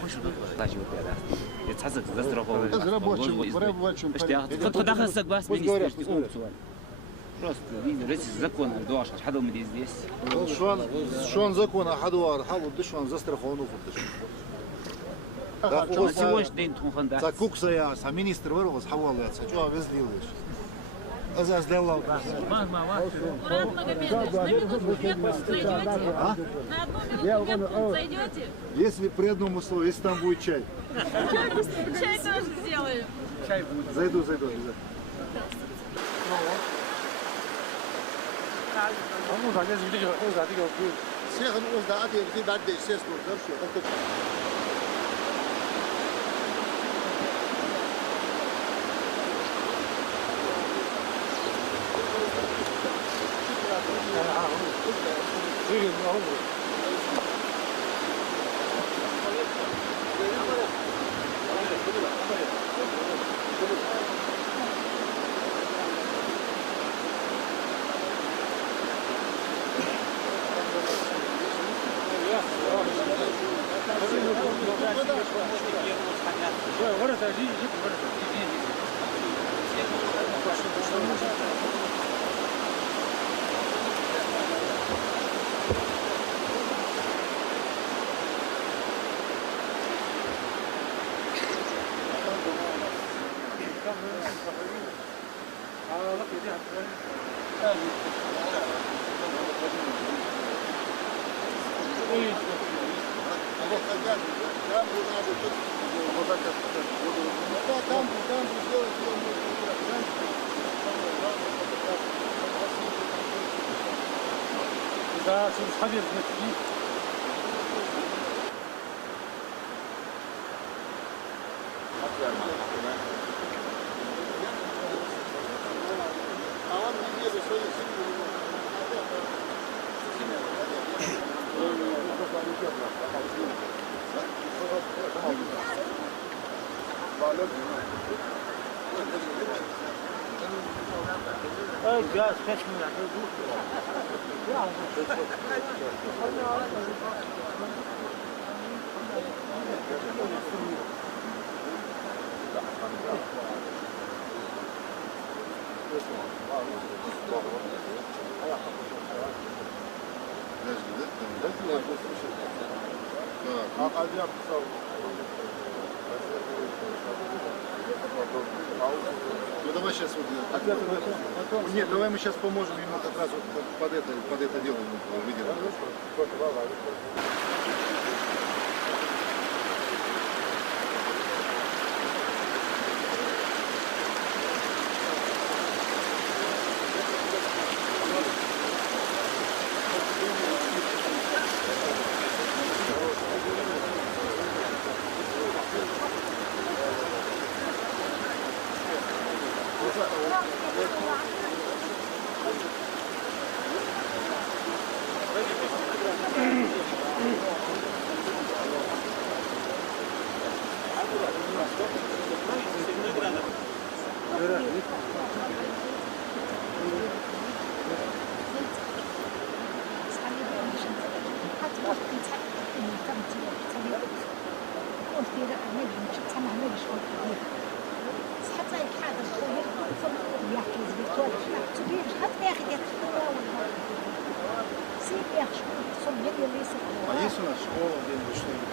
Хочешь плачу тогда. Я цацак застрахован. Рабочим порядке. Куда согласен министерство? Просто видите, закон дуашка, حدا من здесь. Шон закон حدوار حاول دشون застрахован уфтыш. На сегодняшний день тунханда. За куксая, са министр вырвал, хавал я, что везли лишь. Азаз делал. На одну минуту зайдете? Если при одном условии, если там будет чай. Чай тоже сделаем. Чай будет. Зайду обязательно. Да, сходил gaz kaçmıyor. Ну давай сейчас вот. Нет, давай мы сейчас поможем ему как раз вот под это дело выделим. А есть у нас школа где-нибудь что-нибудь?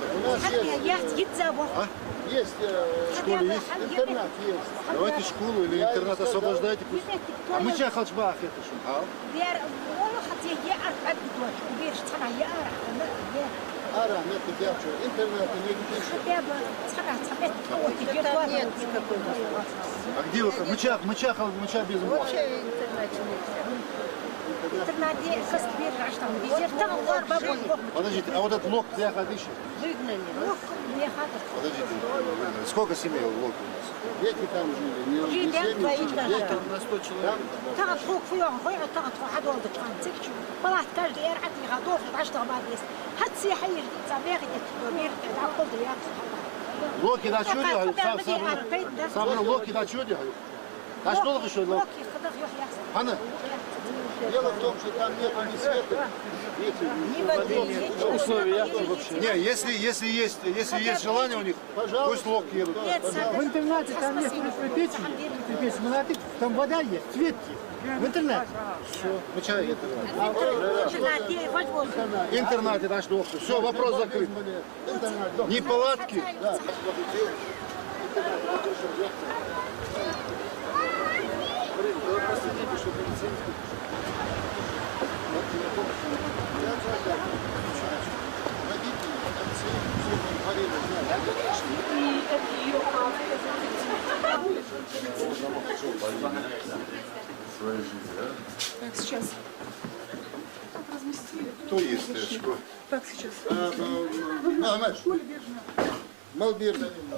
Есть, в школе есть, интернат есть. Давайте школу или интернат освобождайте. А мы чай халчбах это что? Ара, нет, я что, интернет не где. А где вы? Мычах без ума. Вообще интернет не интернете костбер раштам дезертан бар бабон. Подождите, а вот этот лог для ходыщи? Выгнали. Лог не хатов. Подождите, сколько семей в логе у нас? Дети там жили, Жили, там на 100 человек. Там фук фуян фуян там واحد ولد كان تكشف طلعت كاج ديار عندي غادور في 10 ماديس حد سيحير زمير دمير تعقل ديار Локи на чуде, сам локи на чуде. А что локи что? لوكي خدغ يحيى Ana. Дело в том, что там нет ни света, Ни воды, ничего. Условия вообще. не, если есть желание у них, пусть лог едут. В интернате там есть припечь, молоток, там вода есть, свет есть. В интернате. Ну, чай, Интернат, возможно. интернат, наш доктор. Все, вопрос закрыт. Не палатки. Так, сейчас. Так разместили. Кто есть школа? Так, сейчас. Малбир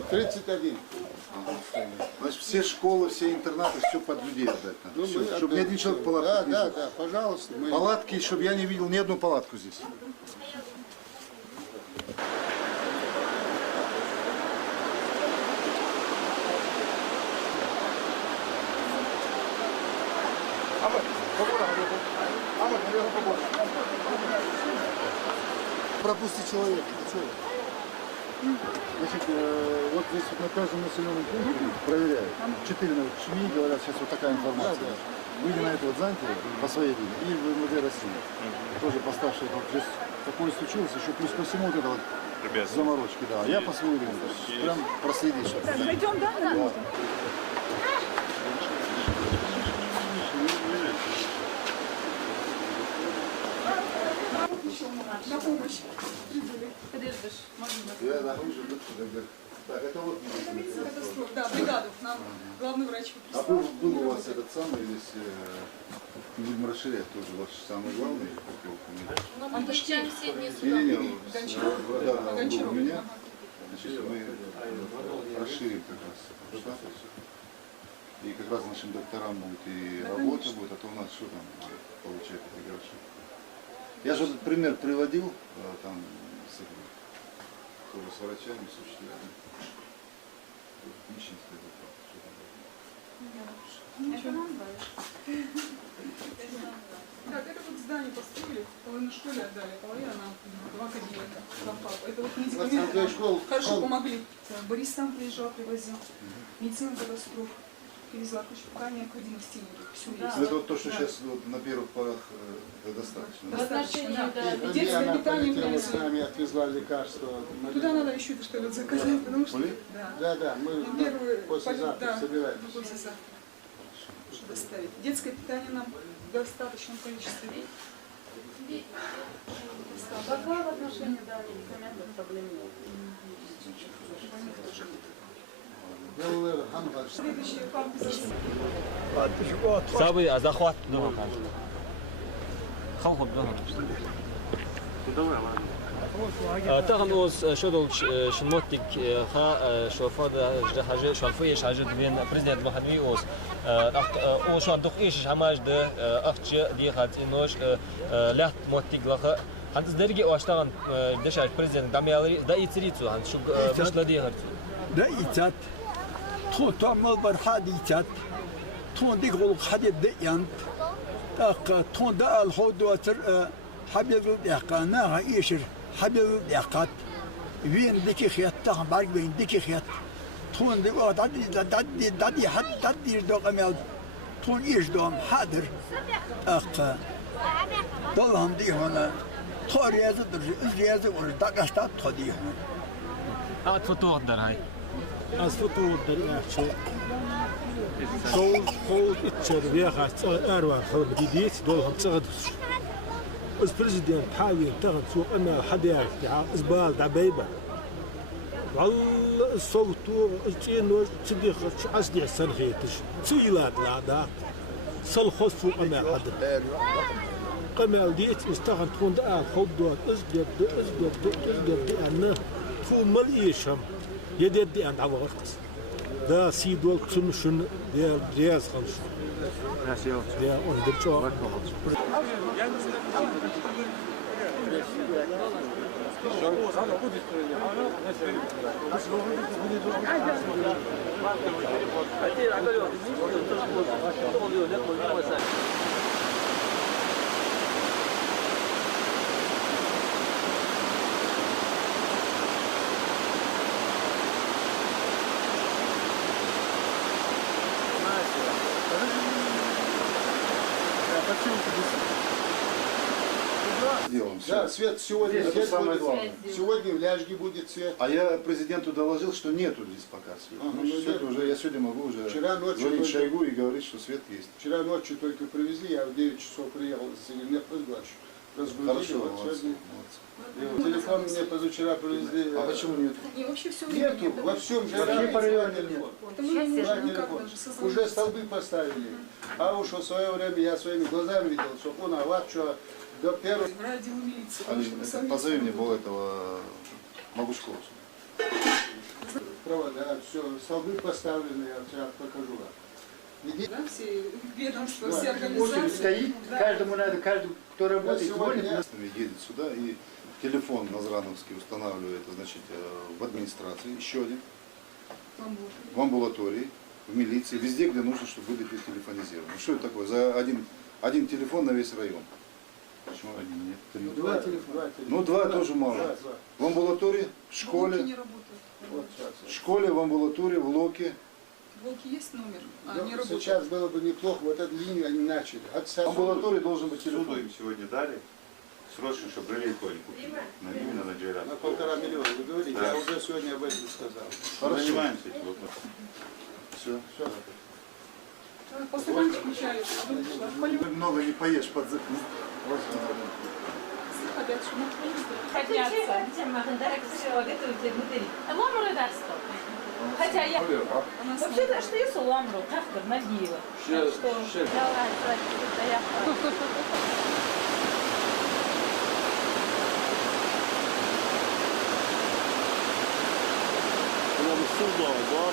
31. Значит, все школы, все интернаты, все под людей отдать надо. Чтобы ни один человек палатку не видел. Да, пожалуйста. Палатки, чтобы я не видел ни одну палатку здесь. Пропусти человека. Ты что? Значит, вот здесь вот на каждом населенном пункте проверяют. 4 ШМИ говорят, сейчас вот такая информация. Выйди на это вот Зантия по своей линии и в МВД России. Тоже поставшие, вот здесь такое случилось, еще плюс ко всему вот это вот заморочки, да. Я по своей линии. Прям проследишь. Так, зайдем, да? Да. На помощь. Подождешь, можно. Я нахожу, так, это вот. Медицина катастроф. Да, бригаду. Нам главный врач А был у вас этот самый здесь, будем расширять тоже, ваш самый главный, как его фамилия? Мы подключаем все дни сюда. Не-не-не, да, он был у меня. Значит, мы расширим как раз штат. И как раз нашим докторам будет и работа будет, а то у нас что там получает эти гроши. Я же этот пример приводил, там, с врачами, с учителями. Нищенство Так, это вот здание построили, половину школе отдали, половину нам, 2 кабинета. Это вот медикаменты хорошо помогли. Борис сам приезжал, привозил. Медицина катастроф. Перевезла кучу пока необходимости нету. Все есть. Это вот то, что сейчас вот на первых порах достаточно. Достаточно, да. И детское питание Мы с привезли. нами отвезла лекарства. Туда надо еще это что-то заказать, потому что... Были? Да. Да, мы Первый послезавтра да, собираемся. послезавтра. Что доставить. Детское питание нам в достаточном количестве. Какое отношение, да, медикаментов к проблеме? Следующий папа Сабы, а захват дома. خوف بدهم تاخن اوز شدول شموتك خا شوفا حاجه شوفيش حاجه بين بريزيدنت محمدي اوز او شو دخ ايش هماج ده اخج دي خات انوش لات موتك لخ هانت درجه واشتغل دش بريزيدنت داميالري دا يتريتو هانت شو مش لدي هرت دا يتات تو تعمل برحاد يتات تو ديك غلق حديد ديان تاق تو دا الحود وتر حبيب الدقانا يشر حبيب الدقات وين ديك خيات تاع بارك وين ديك خيات تون ديك دادي حد دادي دوق امال تون ايش دوم حاضر اق طلهم دي هنا تو رياضه رياضه وردا تودي هنا اتفتو قدر هاي Az fotoğrafları açıyor. Kol içeri bir kaç ervan falan gidiyor. Dolham çıkıyor. Az prezident حاول تاخذ سوق أنا حد يعرف إزبال دعبيبة. والله الصوت إنه تدي عصدي السنخيتش. سيلات لا صلخ سوق أنا حد. قمال ديت استغن تكون ده خدوات أزدب أنا فو مليشهم. يدي عند عبد الغرقس ده سيدول تمشون ده رياض خمس ده أندر شو сделан. Да, Всё. свет сегодня, Это свет самое будет. главное. Сегодня в Ляжге будет свет. А я президенту доложил, что нету здесь пока света. Ага, Значит, ну, свет нет. уже, я сегодня могу уже Вчера ночью звонить только- Шойгу и говорить, что свет есть. Вчера ночью только привезли, я в 9 часов приехал с Елена-Плюс-Дальше. Разгрузили, Хорошо, вот молодцы, сегодня. молодцы. Телефон мне позавчера привезли. А почему нет? И вообще все время Нету, нет. во всем Вообще по району телефон. Это мы не можем Два никак телефона. даже созвониться. Уже столбы поставили. А уж в свое время я своими глазами видел, что он что до первого. В радио милиции. Алин, это позови мне было этого Могушкова. Провода, все, столбы поставлены, я сейчас покажу вам. Иди. Да, все ведомства, Да. все организации. Очередь стоит, Да. каждому надо, каждый, кто работает, Сегодня звонит. едет сюда и телефон Назрановский устанавливает, значит, в администрации, еще один, Вам будет. в амбулатории, в милиции, везде, где нужно, чтобы были телефонизированы. Что это такое? За один телефон на весь район. Почему один? Нет, три. Два телефона. Ну, два тоже мало. Два. В амбулатории, в Волки школе, не работают. Вот сейчас. в школе, в амбулатории, в Локе. Волки есть номер, а Ну, не работают. сейчас было бы неплохо, вот эту линию они начали. От В амбулатории должен быть Суду телефон. им сегодня дали срочно, чтобы релейку они купили. Именно на Джейрат. на 1,5 миллиона, вы говорите, Да. я уже сегодня об этом сказал. Хорошо. Занимаемся этим вопросом. Все. После банки включали, а вы полюбили. Много не поешь под Опять шумок. Хотя я У нас вообще-то что я суламру, кахтар набила. Что? Давай, Она бы судала, да?